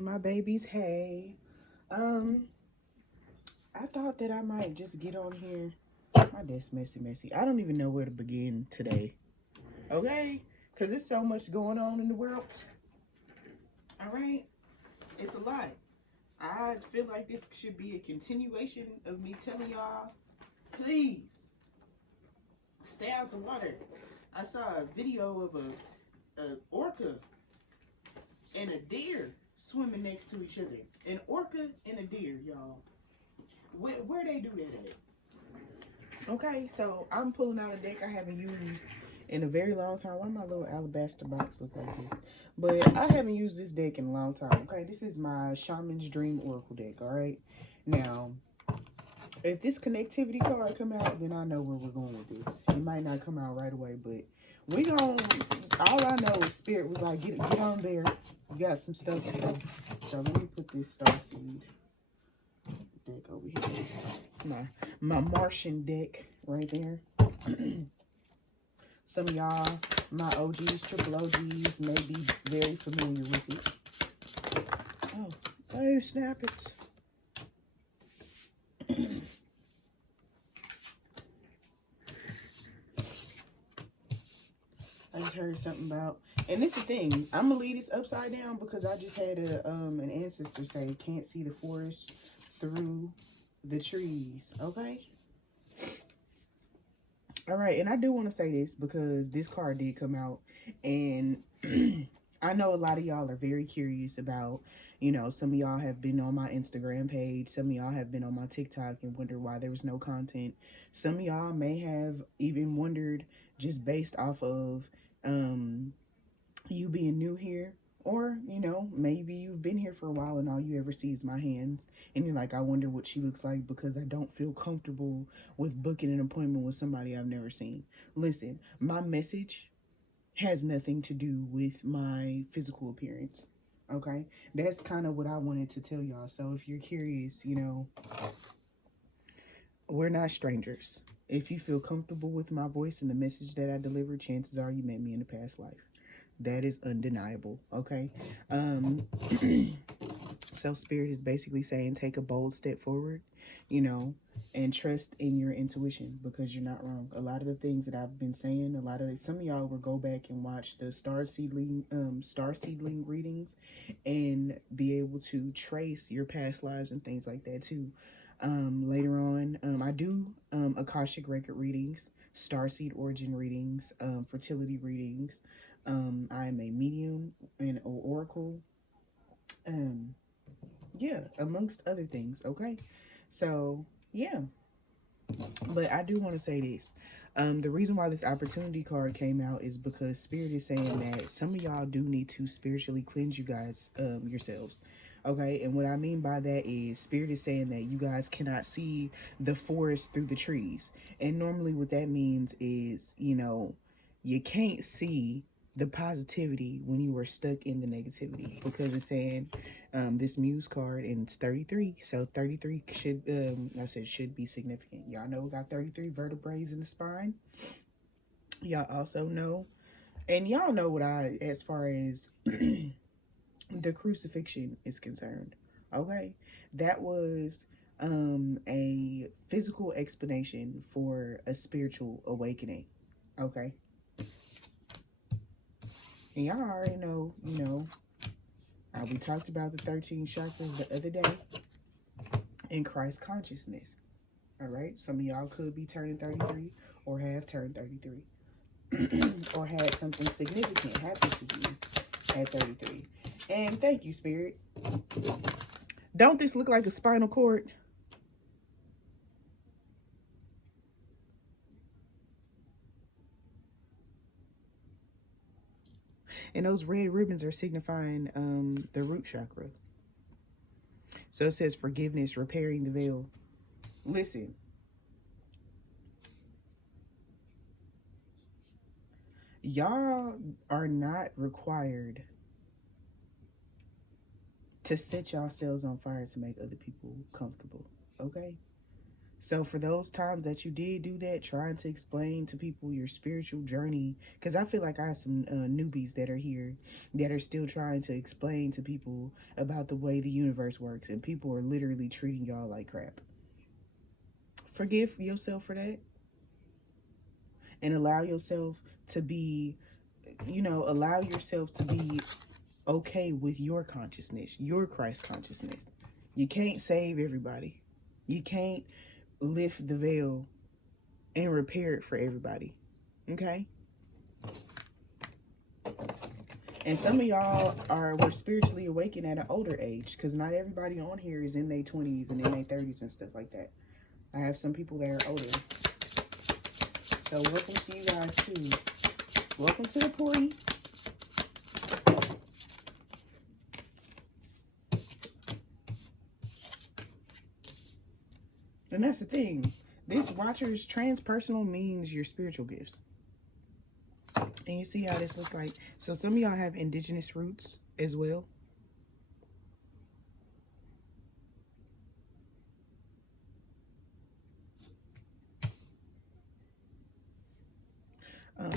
My babies, hey. Um, I thought that I might just get on here. My desk messy. I don't even know where to begin today. Okay? Because there's so much going on in the world. All right? It's a lot. I feel like this should be a continuation of me telling y'all, please stay out the water. I saw a video of a orca and a deer swimming next to each other. An orca and a deer, y'all. Where they do that at? Okay, so I'm pulling out a deck I haven't used in a very long time. Why my little alabaster box look like this? But I haven't used this deck in a long time. Okay, this is my Shaman's Dream Oracle deck, all right? Now, if this connectivity card come out, then I know where we're going with this. It might not come out right away, but we gon' all I know is Spirit was like, get on there. You got some stuff to say. So let me put this Starseed deck over here. It's my Martian deck right there. Some of y'all, my OGs, triple OGs, may be very familiar with it. Oh, snap it. I just heard something about, and this is the thing, I'm gonna leave this upside down because I just had an ancestor say can't see the forest through the trees. Okay, all right. And I do want to say this because this card did come out, and I know a lot of y'all are very curious about, you know, some of y'all have been on my Instagram page, some of y'all have been on my TikTok and wonder why there was no content. Some of y'all may have even wondered, just based off of you being new here, or you know, maybe you've been here for a while and all you ever see is my hands and you're like, I wonder what she looks like because I don't feel comfortable with booking an appointment with somebody I've never seen. Listen, my message has nothing to do with my physical appearance. Okay, that's kind of what I wanted to tell y'all. So if you're curious, you know, we're not strangers. If you feel comfortable with my voice and the message that I deliver, chances are you met me in a past life. That is undeniable. Okay. So Spirit is basically saying take a bold step forward, you know, and trust in your intuition because you're not wrong. A lot of the things that I've been saying, some of y'all will go back and watch the star seedling readings and be able to trace your past lives and things like that too. Later on, I do Akashic record readings, Starseed Origin readings, fertility readings. I am a medium and an oracle. Yeah, amongst other things. Okay, so yeah, but I do want to say this. The reason why this opportunity card came out is because Spirit is saying that some of y'all do need to spiritually cleanse you guys yourselves. Okay, and what I mean by that is Spirit is saying that you guys cannot see the forest through the trees. And normally what that means is, you know, you can't see the positivity when you were stuck in the negativity because it's saying this muse card and it's 33. So 33 should should be significant. Y'all know we got 33 vertebrae in the spine. Y'all also know, and y'all know what I, as far as the crucifixion is concerned. Okay, that was a physical explanation for a spiritual awakening. Okay, and y'all already know, you know, we talked about the 13 chakras the other day in Christ consciousness. All right, some of y'all could be turning 33 or have turned 33 or had something significant happen to you at 33. And thank you, Spirit. Don't this look like a spinal cord? And those red ribbons are signifying the root chakra. So it says forgiveness, repairing the veil. Listen, y'all are not required to set yourselves on fire to make other people comfortable. Okay? So for those times that you did do that, trying to explain to people your spiritual journey, because I feel like I have some newbies that are here that are still trying to explain to people about the way the universe works, and people are literally treating y'all like crap. Forgive yourself for that, and allow yourself to be, allow yourself to be okay with your consciousness, your Christ consciousness. You can't save everybody. You can't lift the veil and repair it for everybody. Okay? And some of y'all were spiritually awakened at an older age, because not everybody on here is in their 20s and in their 30s and stuff like that. I have some people that are older. So welcome to you guys too. Welcome to the party. And that's the thing. This Watcher's transpersonal means your spiritual gifts. And you see how this looks like. So some of y'all have indigenous roots as well.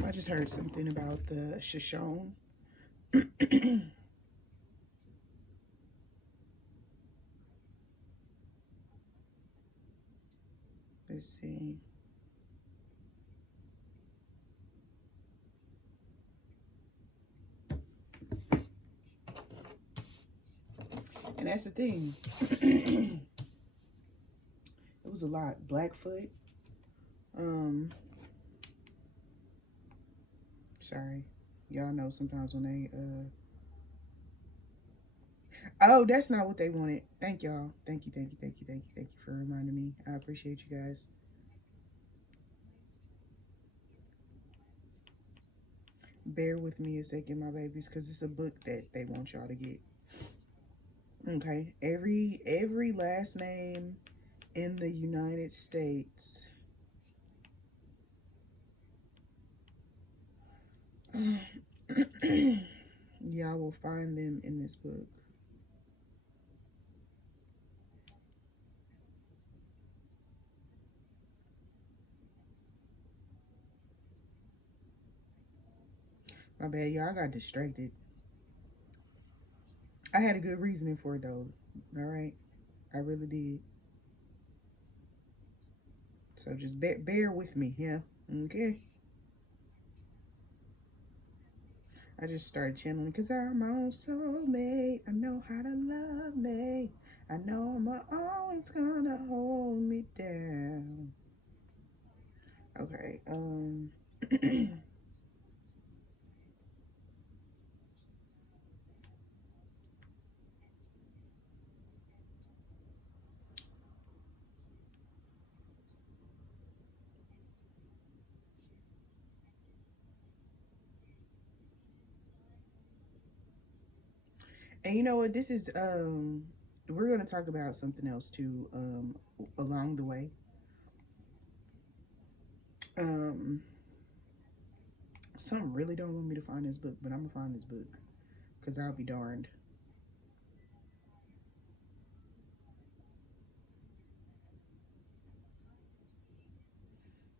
I just heard something about the Shoshone. Let's see. And that's the thing. It was a lot. Blackfoot. Sorry. Y'all know sometimes when they oh, that's not what they wanted. Thank y'all. Thank you for reminding me. I appreciate you guys. Bear with me a second, my babies, because it's a book that they want y'all to get. Okay. Every last name in the United States y'all will find them in this book. My bad, y'all. I got distracted. I had a good reasoning for it, though. All right? I really did. So just bear with me, yeah? Okay? I just started channeling because I'm my own soulmate. I know how to love me. I know I'm always gonna hold me down. Okay, and you know what? This is, we're going to talk about something else too, along the way. Some really don't want me to find this book, but I'm going to find this book because I'll be darned.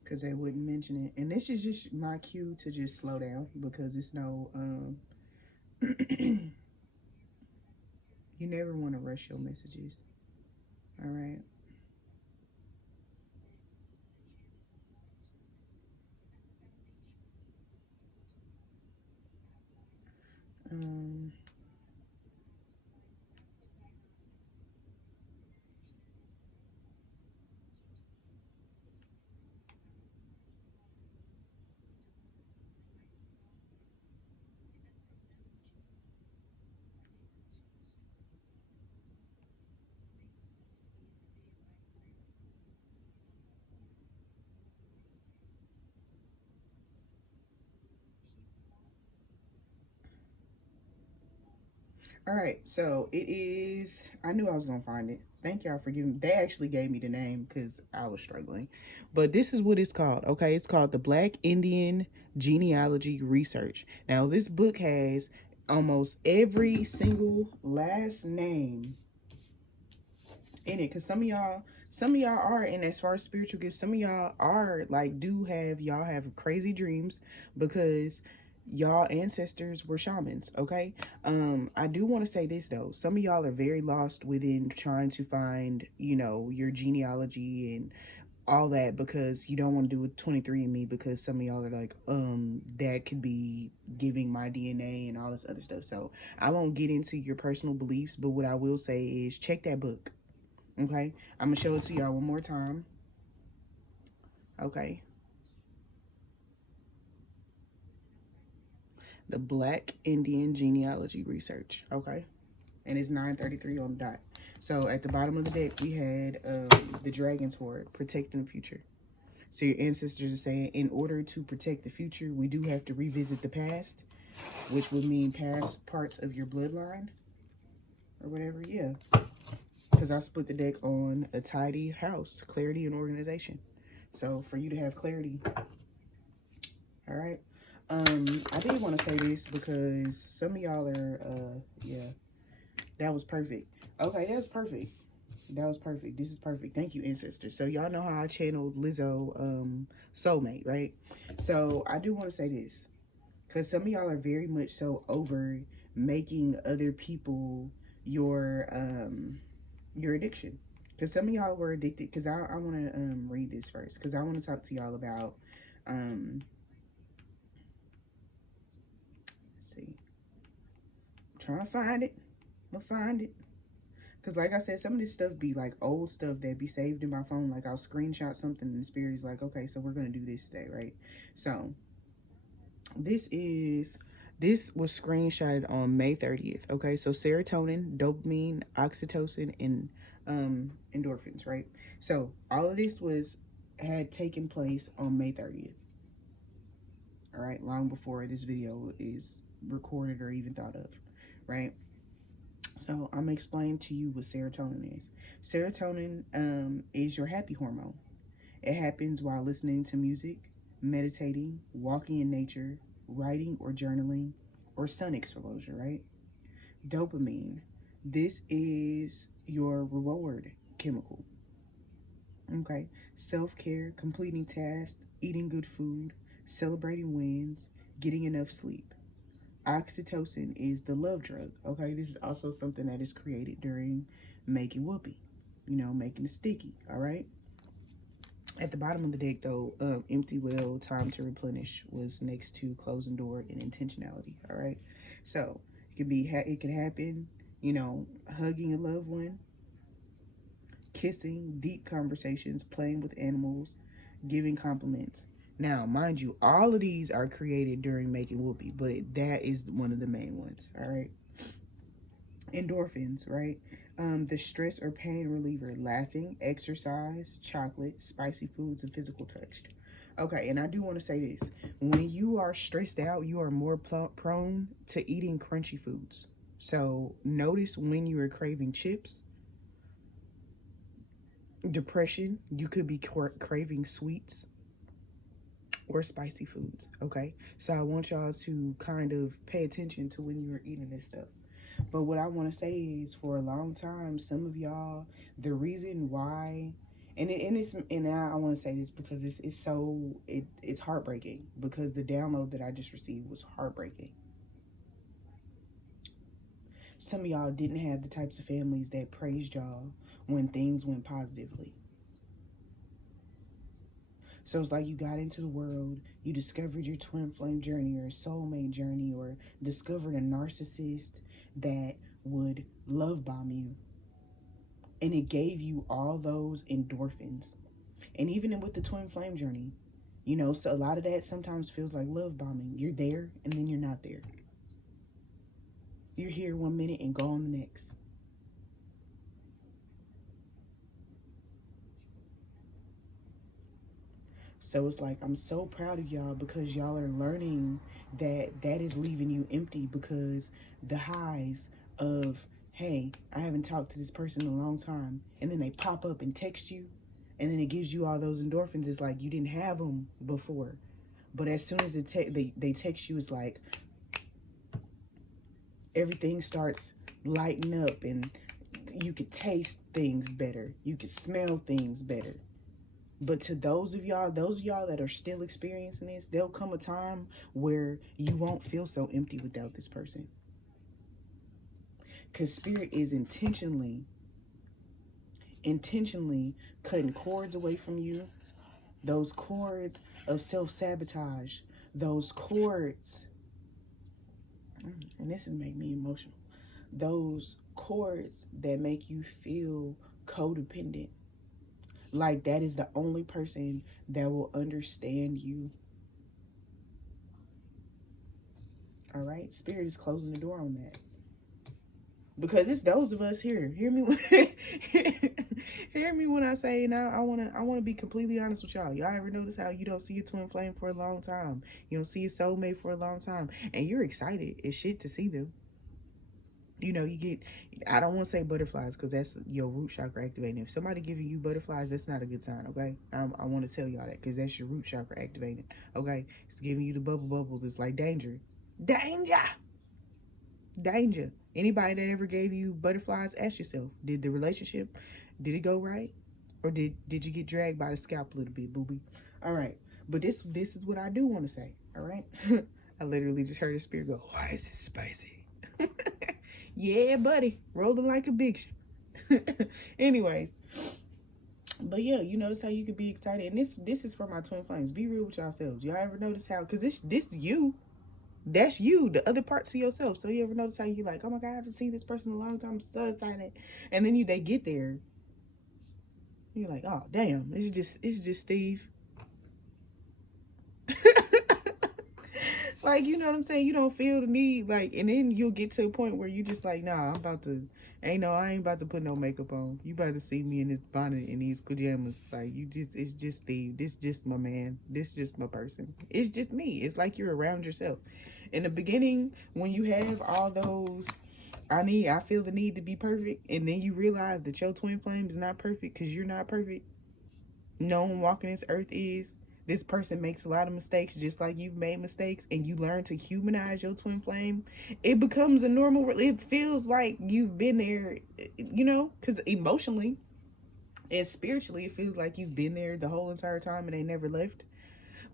Because they wouldn't mention it. And this is just my cue to just slow down because it's no, you never want to rush your messages. All right. All right, so it is, I knew I was going to find it. Thank y'all for giving, they actually gave me the name because I was struggling. But this is what it's called, okay? It's called the Black Indian Genealogy Research. Now, this book has almost every single last name in it, because some of y'all are, and as far as spiritual gifts, some of y'all are like, y'all have crazy dreams because y'all ancestors were shamans. Okay. I do want to say this though, some of y'all are very lost within trying to find, your genealogy and all that, because you don't want to do with 23andMe, because some of y'all are like, that could be giving my DNA and all this other stuff. So I won't get into your personal beliefs, but what I will say is check that book. Okay, I'm gonna show it to y'all one more time. Okay, the Black Indian Genealogy Research. Okay, and it's 9:33 on the dot. So at the bottom of the deck, we had the Dragon's Hoard, protecting the future. So your ancestors are saying, in order to protect the future, we do have to revisit the past, which would mean past parts of your bloodline or whatever. Yeah, because I split the deck on a tidy house, clarity, and organization. So for you to have clarity, all right. I did want to say this because some of y'all are, yeah, that was perfect. Okay, that was perfect. That was perfect. This is perfect. Thank you, ancestors. So y'all know how I channeled Lizzo, Soulmate, right? So I do want to say this, because some of y'all are very much so over making other people your addiction. Because some of y'all were addicted. Because I want to read this first, because I want to talk to y'all about let's see, I'm trying to find it. I'm gonna find it. Because like I said, some of this stuff be like old stuff that be saved in my phone. Like I'll screenshot something and the spirit is like, okay, so we're going to do this today, right? So this was screenshotted on May 30th. Okay, so serotonin, dopamine, oxytocin, and endorphins, right? So all of this had taken place on May 30th. All right, long before this video is recorded or even thought of, right? So I'm gonna explain to you what serotonin is. Serotonin is your happy hormone. It happens while listening to music, meditating, walking in nature, writing or journaling, or sun exposure, right? Dopamine. This is your reward chemical. Okay. Self-care, completing tasks, eating good food, celebrating wins, getting enough sleep. Oxytocin is the love drug. Okay, this is also something that is created during making whoopee, making it sticky. All right. At the bottom of the deck, though, empty well, time to replenish was next to closing door and intentionality. All right. So it can happen, hugging a loved one, kissing, deep conversations, playing with animals, giving compliments. Now, mind you, all of these are created during making whoopee, but that is one of the main ones. All right. Endorphins, right? The stress or pain reliever, laughing, exercise, chocolate, spicy foods, and physical touch. Okay, and I do want to say this. When you are stressed out, you are more prone to eating crunchy foods. So notice when you are craving chips. Depression, you could be craving sweets or spicy foods, okay? So I want y'all to kind of pay attention to when you're eating this stuff. But what I want to say is, for a long time, some of y'all, the reason why, and I want to say this because it's heartbreaking, because the download that I just received was heartbreaking. Some of y'all didn't have the types of families that praised y'all when things went positively. So it's like you got into the world, you discovered your twin flame journey or soulmate journey, or discovered a narcissist that would love bomb you. And it gave you all those endorphins. And even with the twin flame journey, so a lot of that sometimes feels like love bombing. You're there and then you're not there. You're here 1 minute and gone the next. So it's like, I'm so proud of y'all, because y'all are learning that is leaving you empty, because the highs of, hey, I haven't talked to this person in a long time, and then they pop up and text you, and then it gives you all those endorphins. It's like you didn't have them before. But as soon as they text you, it's like everything starts lighting up, and You could taste things better. You could smell things better. But to those of y'all that are still experiencing this, there'll come a time where you won't feel so empty without this person. Because Spirit is intentionally cutting cords away from you. Those cords of self-sabotage. Those cords, and this is making me emotional. Those cords that make you feel codependent. Like that is the only person that will understand you. All right? Spirit is closing the door on that. Because it's those of us here. Hear me hear me when I say, now I wanna be completely honest with y'all. Y'all ever notice how you don't see your twin flame for a long time? You don't see your soulmate for a long time. And you're excited as shit to see them. You know, you get, I don't want to say butterflies because that's your root chakra activating. If somebody giving you butterflies, that's not a good sign, okay? I want to tell y'all that because that's your root chakra activating, okay? It's giving you the bubbles. It's like danger. Danger! Danger. Anybody that ever gave you butterflies, ask yourself, did the relationship, did it go right? Or did you get dragged by the scalp a little bit, booby? All right. But this is what I do want to say, all right? I literally just heard the spirit go, why is it spicy? Yeah, buddy. Rolling like a big anyways. But yeah, you notice how you could be excited. And this is for my twin flames. Be real with yourselves. Y'all ever notice how, because this you. That's you, the other parts of yourself. So you ever notice how you like, oh my God, I haven't seen this person in a long time. I'm so excited. And then they get there. You're like, oh damn, it's just Steve. Like, you know what I'm saying? You don't feel the need, like, and then you'll get to a point where you just like, nah, I ain't about to put no makeup on. You about to see me in this bonnet and these pajamas. Like, it's just Steve. This just my man. This just my person. It's just me. It's like you're around yourself. In the beginning, when you have all those, I feel the need to be perfect, and then you realize that your twin flame is not perfect because you're not perfect. No one walking this earth is. This person makes a lot of mistakes just like you've made mistakes, and you learn to humanize your twin flame. It becomes a normal, it feels like you've been there, you know, because emotionally and spiritually, it feels like you've been there the whole entire time and they never left.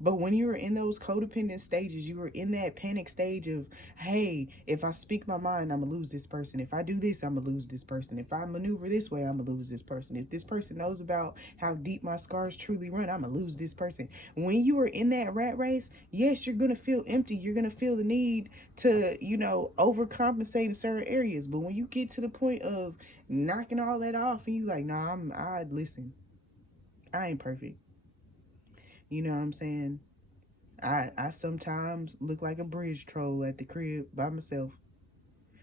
But when you were in those codependent stages, you were in that panic stage of, hey, if I speak my mind, I'm going to lose this person. If I do this, I'm going to lose this person. If I maneuver this way, I'm going to lose this person. If this person knows about how deep my scars truly run, I'm going to lose this person. When you were in that rat race, yes, you're going to feel empty. You're going to feel the need to, you know, overcompensate in certain areas. But when you get to the point of knocking all that off and you like, nah, listen, I ain't perfect. You know what I'm saying? I sometimes look like a bridge troll at the crib by myself.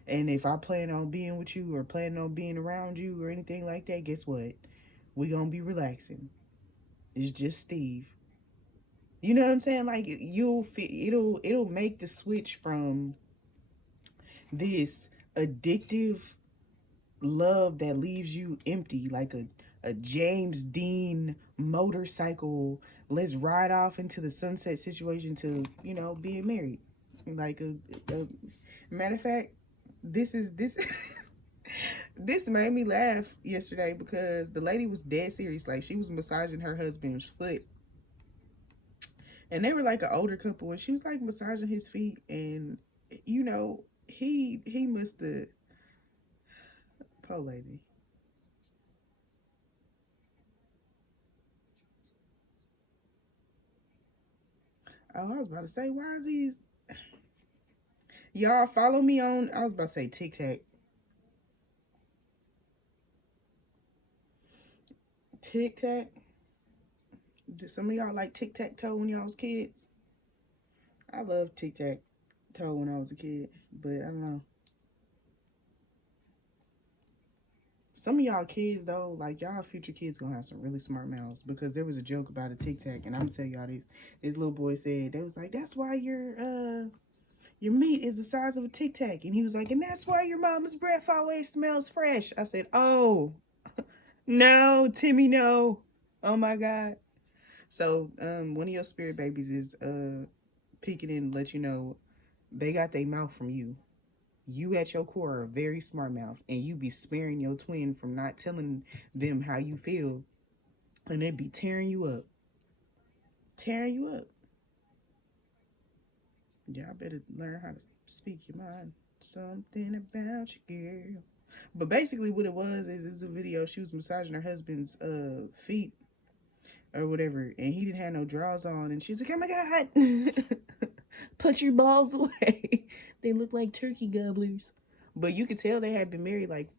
And if I plan on being with you or plan on being around you or anything like that, guess what? We gonna be relaxing. It's just Steve. You know what I'm saying? Like it'll make the switch from this addictive love that leaves you empty, like a James Dean motorcycle, let's ride off into the sunset situation, to, you know, being married. Like a matter of fact, this this made me laugh yesterday because the lady was dead serious. Like, she was massaging her husband's foot, and they were like an older couple, and she was like massaging his feet, and you know, he must have, poor lady. Oh, I was about to say, why is these, y'all follow me on, I was about to say TikTok. TikTok. Did some of y'all like tic-tac-toe when y'all was kids? I loved tic-tac-toe when I was a kid, but I don't know. Some of y'all kids, though, like, y'all future kids gonna have some really smart mouths, because there was a joke about a tic-tac, and I'm gonna tell y'all this. This little boy said, they was like, that's why your meat is the size of a tic-tac. And he was like, and that's why your mama's breath always smells fresh. I said, oh, no, Timmy, no. Oh, my God. So, one of your spirit babies is peeking in to let you know they got their mouth from you. You at your core are very smart mouth, and you be sparing your twin from not telling them how you feel, and they be tearing you up. Tearing you up. Y'all better learn how to speak your mind. Something about you, girl. But basically what it was is it's a video. She was massaging her husband's feet or whatever, and he didn't have no drawers on, and she's like, oh my God, put your balls away. They look like turkey gobblers. But you could tell they had been married like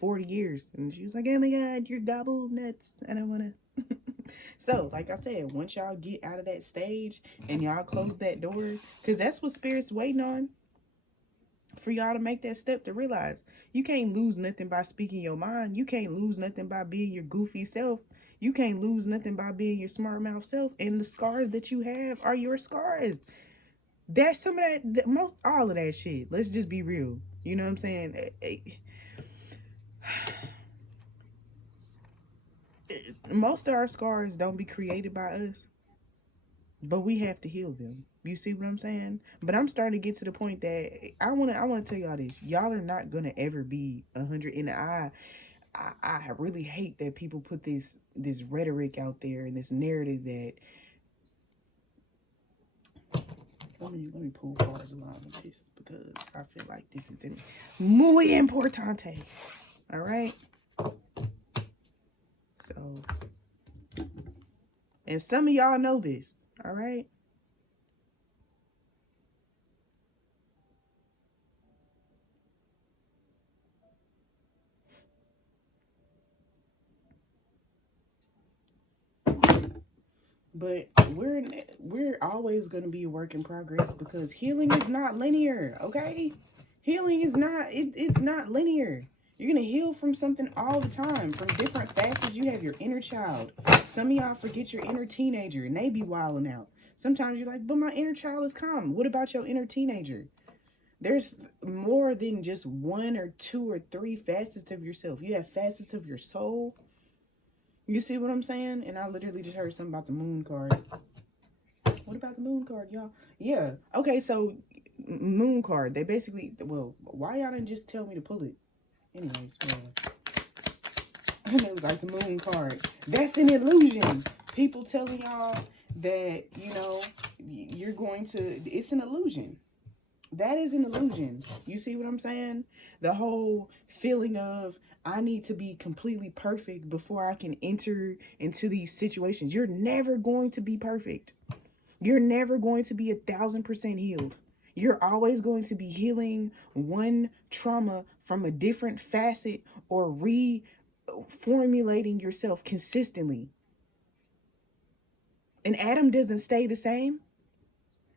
40 years, and she was like, oh my God, you're gobble nuts. I don't want to. So, like I said, once y'all get out of that stage and y'all close that door, because that's what Spirit's waiting on, for y'all to make that step to realize you can't lose nothing by speaking your mind. You can't lose nothing by being your goofy self. You can't lose nothing by being your smart mouth self. And the scars that you have are your scars. That's some of that, most all of that shit. Let's just be real. You know what I'm saying? Most of our scars don't be created by us, but we have to heal them. You see what I'm saying? But I'm starting to get to the point that I want to tell y'all this. Y'all are not gonna ever be 100. And I really hate that people put this rhetoric out there and this narrative that. Let me pull cards along with this, because I feel like this is muy importante. All right. So, and some of y'all know this. All right. But we're always going to be a work in progress, because healing is not linear, okay? Healing is not, it's not linear. You're going to heal from something all the time, from different facets. You have your inner child. Some of y'all forget your inner teenager, and they be wilding out. Sometimes you're like, but my inner child is calm. What about your inner teenager? There's more than just one or two or three facets of yourself. You have facets of your soul. You see what I'm saying? And I literally just heard something about the moon card. What about the moon card, y'all? Yeah. Okay, so moon card. They basically, well, why y'all didn't just tell me to pull it? Anyways, it was like the moon card. That's an illusion. People telling y'all that, you know, you're going to, it's an illusion. That is an illusion. You see what I'm saying? The whole feeling of, I need to be completely perfect before I can enter into these situations. You're never going to be perfect. You're never going to be 1,000% healed. You're always going to be healing one trauma from a different facet, or reformulating yourself consistently. An atom doesn't stay the same.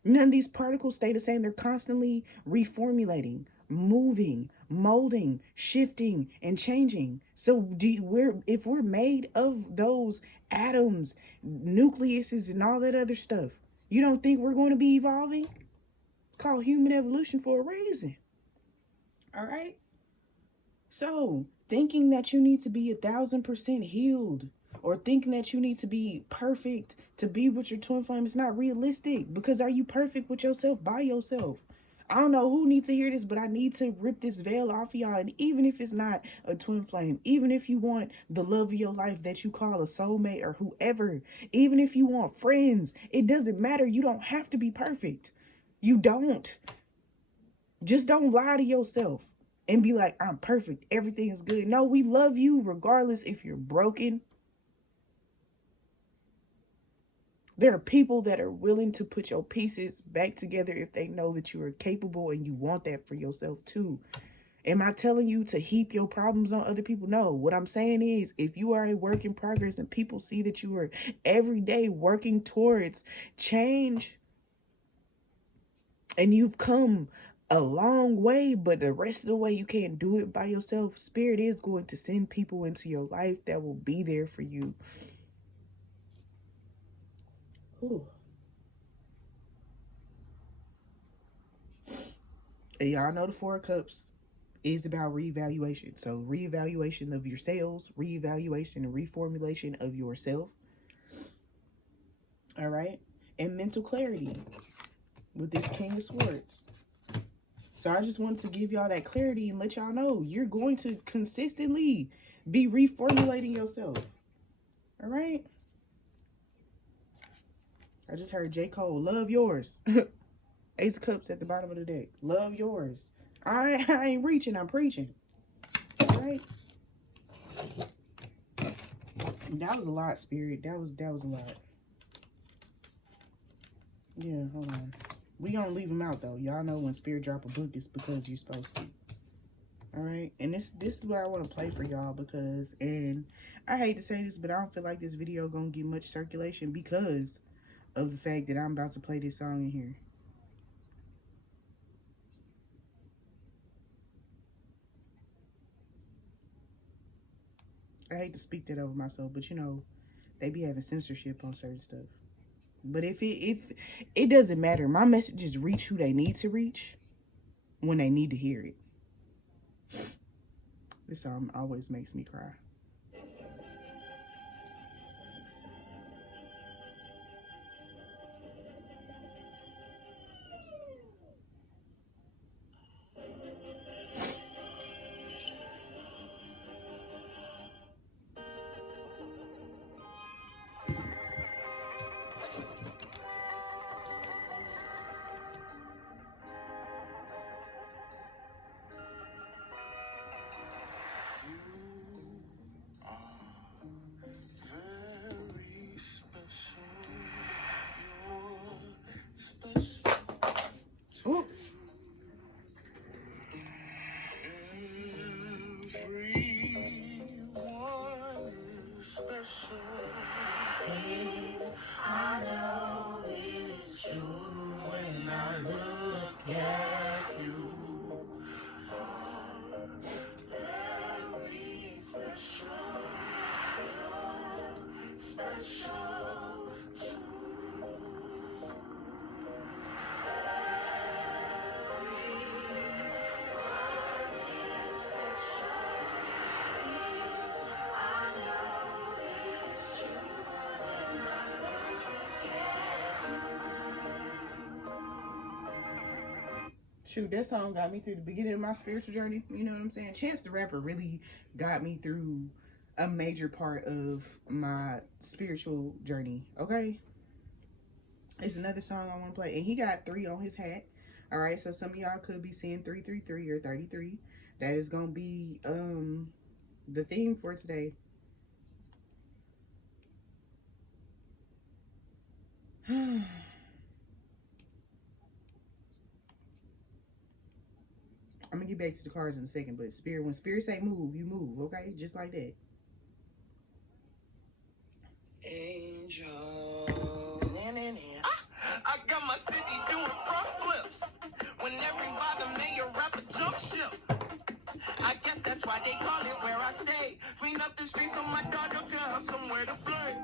None of these particles stay the same. They're constantly reformulating, moving, molding, shifting, and changing. So if we're made of those atoms, nucleuses, and all that other stuff, you don't think we're going to be evolving? It's called human evolution for a reason. All right? So thinking that you need to be 1,000% healed, or thinking that you need to be perfect to be with your twin flame, is not realistic. Because are you perfect with yourself by yourself? I don't know who needs to hear this, but I need to rip this veil off of y'all. And even if it's not a twin flame, even if you want the love of your life that you call a soulmate or whoever, even if you want friends, it doesn't matter. You don't have to be perfect. You don't. Just don't lie to yourself and be like, I'm perfect, everything is good. No, we love you regardless if you're broken. There are people that are willing to put your pieces back together if they know that you are capable and you want that for yourself too. Am I telling you to heap your problems on other people? No. What I'm saying is, if you are a work in progress and people see that you are every day working towards change, and you've come a long way, but the rest of the way you can't do it by yourself, Spirit is going to send people into your life that will be there for you. Ooh. And y'all know the Four of Cups is about reevaluation. So reevaluation of your sales, reevaluation and reformulation of yourself. All right. And mental clarity with this King of Swords. So I just wanted to give y'all that clarity and let y'all know you're going to consistently be reformulating yourself. All right? I just heard J. Cole, love yours. Ace of Cups at the bottom of the deck. Love yours. I ain't reaching, I'm preaching. All right? That was a lot, Spirit. That was a lot. Yeah, hold on. We gonna leave them out, though. Y'all know when Spirit drop a book, it's because you're supposed to. All right? And this is what I want to play for y'all because, and I hate to say this, but I don't feel like this video gonna get much circulation because of the fact that I'm about to play this song in here. I hate to speak that over myself, but you know, they be having censorship on certain stuff. But if it doesn't matter, my messages reach who they need to reach when they need to hear it. This song always makes me cry. Ooh. Special things I know is true when I look at you. Very special, special too. Shoot, that song got me through the beginning of my spiritual journey. You know what I'm saying? Chance the Rapper really got me through a major part of my spiritual journey. Okay? It's another song I want to play. And he got 3 on his hat. All right, so some of y'all could be seeing 333 or 33. That is going to be the theme for today. I'm going to get back to the cards in a second, but Spirit, when Spirit say move, you move, okay? Just like that. Angel. I got my city doing front flips. When everybody made a rapper jump ship. I guess that's why they call it where I stay. Clean up the streets so my daughter can have somewhere to play.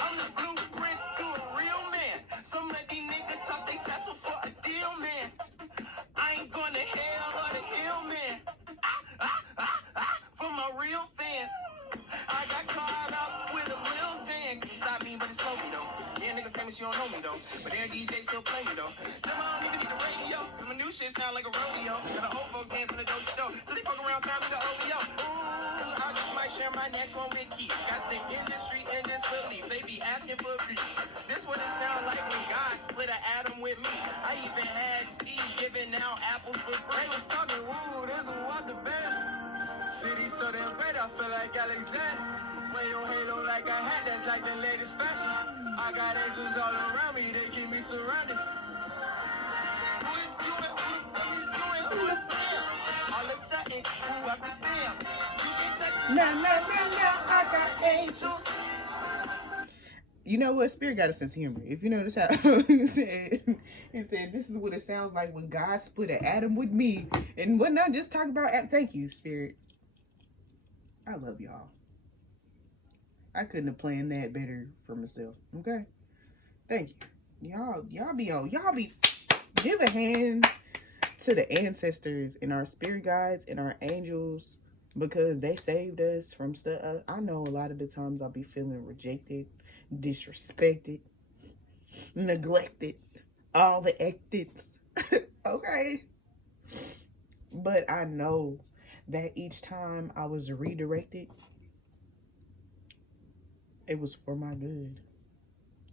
I'm the blueprint to a real man. Some of these niggas toss they tassel for a deal, man. I ain't going to hell or the hill, man. For my real fans. I got caught up with a Lil Xan. Can't stop me, but it's slow me though. Yeah, nigga famous, you don't know me though. But their DJ still play me though. Them I don't even need the radio. Cause my new shit sound like a rodeo. And the old folks dance in the dojo though. So they fuck around, sound like the OVO. Ooh, I just might share my next one with Keith. Got the industry in disbelief. They be asking for beef. This what it sound like when God split an atom with me. I even had Steve giving out apples for free. They was talking, woo, this is what the band. City so damn great, I feel like Alexander. When you halo like a hat, that's like the latest fashion. I got angels all around me, they keep me surrounded. Who is you and who is them? All of a sudden, who I could them? You can touch me. Now, I got angels. You know what? Spirit got a sense of humor. If you notice how he said, this is what it sounds like when God split an atom with me. And what not just talk about, thank you, Spirit. I love y'all. I couldn't have planned that better for myself. Okay? Thank you. Y'all be give a hand to the ancestors and our spirit guides and our angels because they saved us from stuff. I know a lot of the times I'll be feeling rejected, disrespected, neglected, all the acteds. Okay? But I know that each time I was redirected, it was for my good.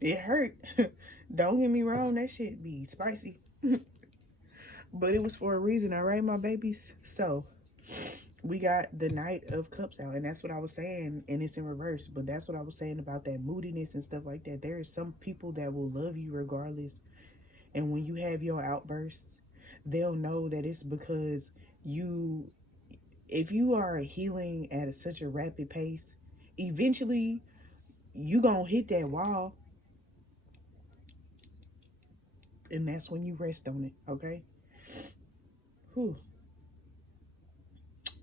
It hurt. Don't get me wrong, that shit be spicy. But it was for a reason, all right, my babies? So, we got the Knight of Cups out, and that's what I was saying, and it's in reverse. But that's what I was saying about that moodiness and stuff like that. There are some people that will love you regardless, and when you have your outbursts, they'll know that it's because you, if you are healing at such a rapid pace, eventually you gonna hit that wall, and that's when you rest on it, okay? Whew.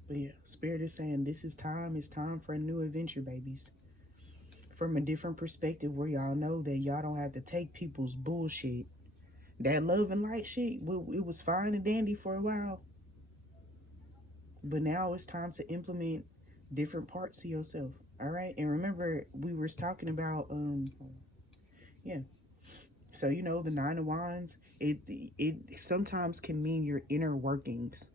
But yeah, Spirit is saying this is time. It's time for a new adventure, babies. From a different perspective where y'all know that y'all don't have to take people's bullshit. That love and light shit, it was fine and dandy for a while. But now it's time to implement different parts of yourself. All right? And remember, we were talking about, yeah. So, you know, the Nine of Wands, it sometimes can mean your inner workings,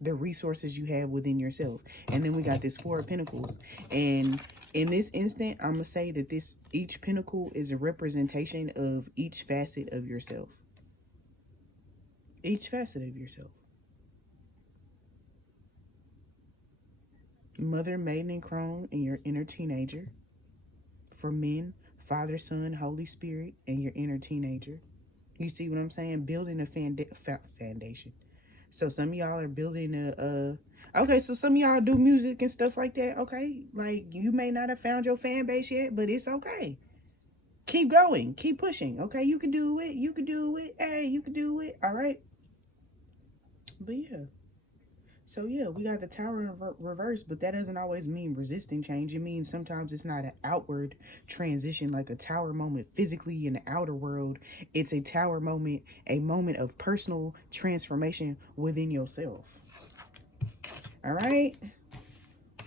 the resources you have within yourself. And then we got this Four of Pentacles. And in this instant, I'm going to say that each pentacle is a representation of each facet of yourself. Each facet of yourself. Mother, Maiden, and Crone, and your inner teenager. For men, Father, Son, Holy Spirit, and your inner teenager. You see what I'm saying? Building a foundation. So some of y'all are building okay, so some of y'all do music and stuff like that, okay? Like, you may not have found your fan base yet, but it's okay. Keep going. Keep pushing, okay? You can do it. You can do it. Hey, you can do it, all right? But yeah. So yeah, we got the Tower in reverse, but that doesn't always mean resisting change. It means sometimes it's not an outward transition, like a tower moment physically in the outer world. It's a tower moment, a moment of personal transformation within yourself. All right?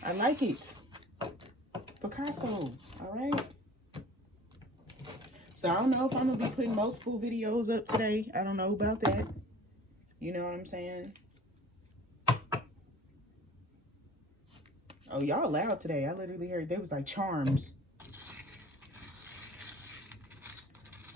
I like it. Picasso. All right? So I don't know if I'm going to be putting multiple videos up today. I don't know about that. You know what I'm saying? Oh, y'all loud today. I literally heard there was like charms.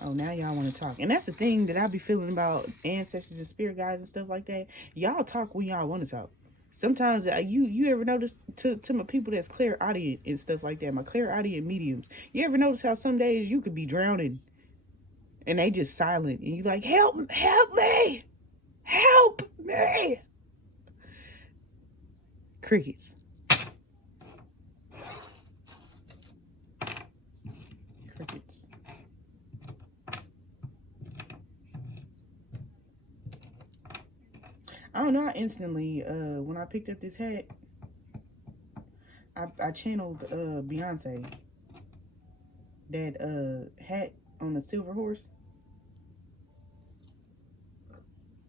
Oh, now y'all want to talk. And that's the thing that I be feeling about ancestors and spirit guides and stuff like that. Y'all talk when y'all want to talk. Sometimes you ever notice to my people that's clairaudient and stuff like that, my clairaudient mediums, you ever notice how some days you could be drowning and they just silent and you like, help me, help me. Crickets. Crickets. I don't know, I instantly, when I picked up this hat, I channeled Beyonce. That hat on the silver horse.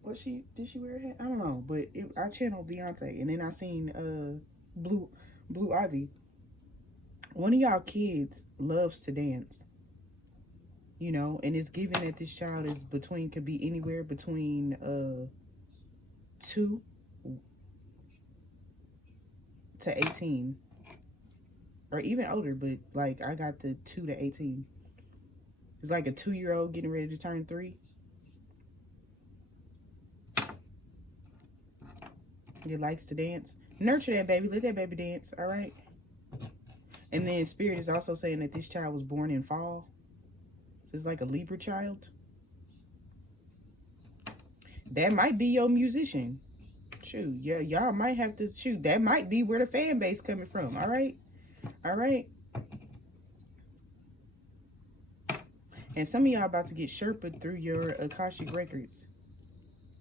Did she wear a hat? I don't know, but I channeled Beyonce, and then I seen Blue Ivy. One of y'all kids loves to dance, you know, and it's given that this child is could be anywhere between 2 to 18, or even older, but like I got the 2 to 18. It's like a 2-year-old getting ready to turn 3. It likes to dance. Nurture that baby. Let that baby dance. All right. And then Spirit is also saying that this child was born in fall. So it's like a Libra child. That might be your musician. Shoot. Yeah, y'all might have to shoot. That might be where the fan base coming from. All right. All right. And some of y'all about to get Sherpa through your Akashic records.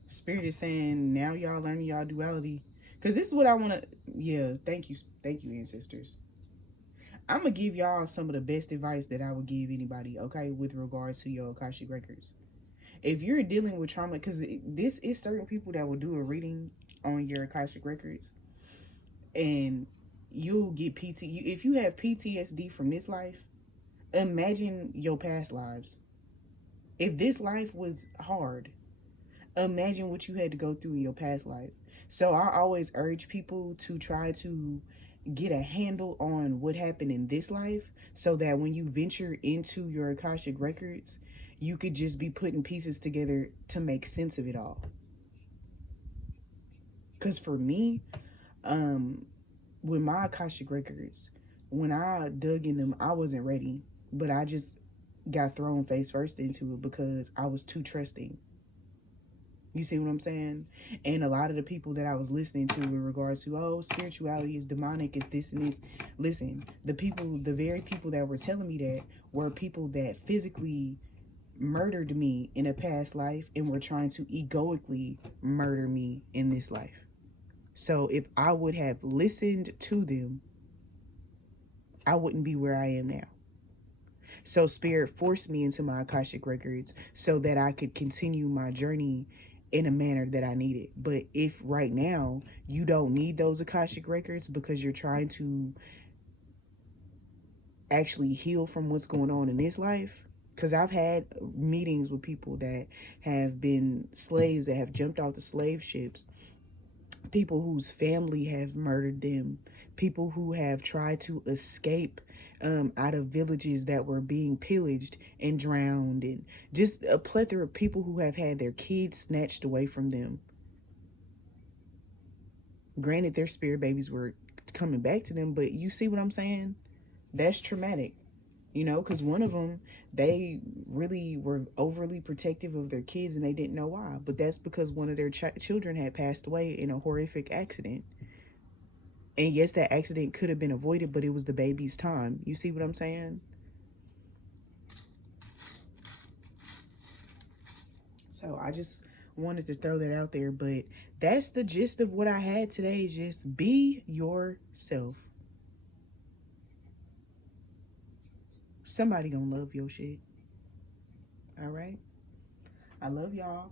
Spirit is saying now y'all learning y'all duality. Because this is what I want to... Yeah, thank you. Thank you, ancestors. I'm going to give y'all some of the best advice that I would give anybody, okay, with regards to your Akashic records. If you're dealing with trauma, because this is certain people that will do a reading on your Akashic records, and you'll get if you have PTSD from this life, imagine your past lives. If this life was hard, Imagine what you had to go through in your past life. So I always urge people to try to get a handle on what happened in this life, so that when you venture into your Akashic records, you could just be putting pieces together to make sense of it all. Because for me, with my Akashic records, when I dug in them, I wasn't ready, but I just got thrown face first into it because I was too trusting. You see what I'm saying? And a lot of the people that I was listening to in regards to, oh, spirituality is demonic, it's this and this. Listen, the very people that were telling me that were people that physically murdered me in a past life and were trying to egoically murder me in this life. So if I would have listened to them, I wouldn't be where I am now. So Spirit forced me into my Akashic records so that I could continue my journey in a manner that I needed. But if right now you don't need those Akashic records because you're trying to actually heal from what's going on in this life, because I've had meetings with people that have been slaves, that have jumped off the slave ships, people whose family have murdered them, people who have tried to escape out of villages that were being pillaged and drowned, and just a plethora of people who have had their kids snatched away from them. Granted, their spirit babies were coming back to them, but you see what I'm saying? That's traumatic. You know, because one of them, they really were overly protective of their kids and they didn't know why. But that's because one of their children had passed away in a horrific accident. And yes, that accident could have been avoided, but it was the baby's time. You see what I'm saying? So I just wanted to throw that out there. But that's the gist of what I had today, is just be yourself. Somebody gonna love your shit. All right? I love y'all.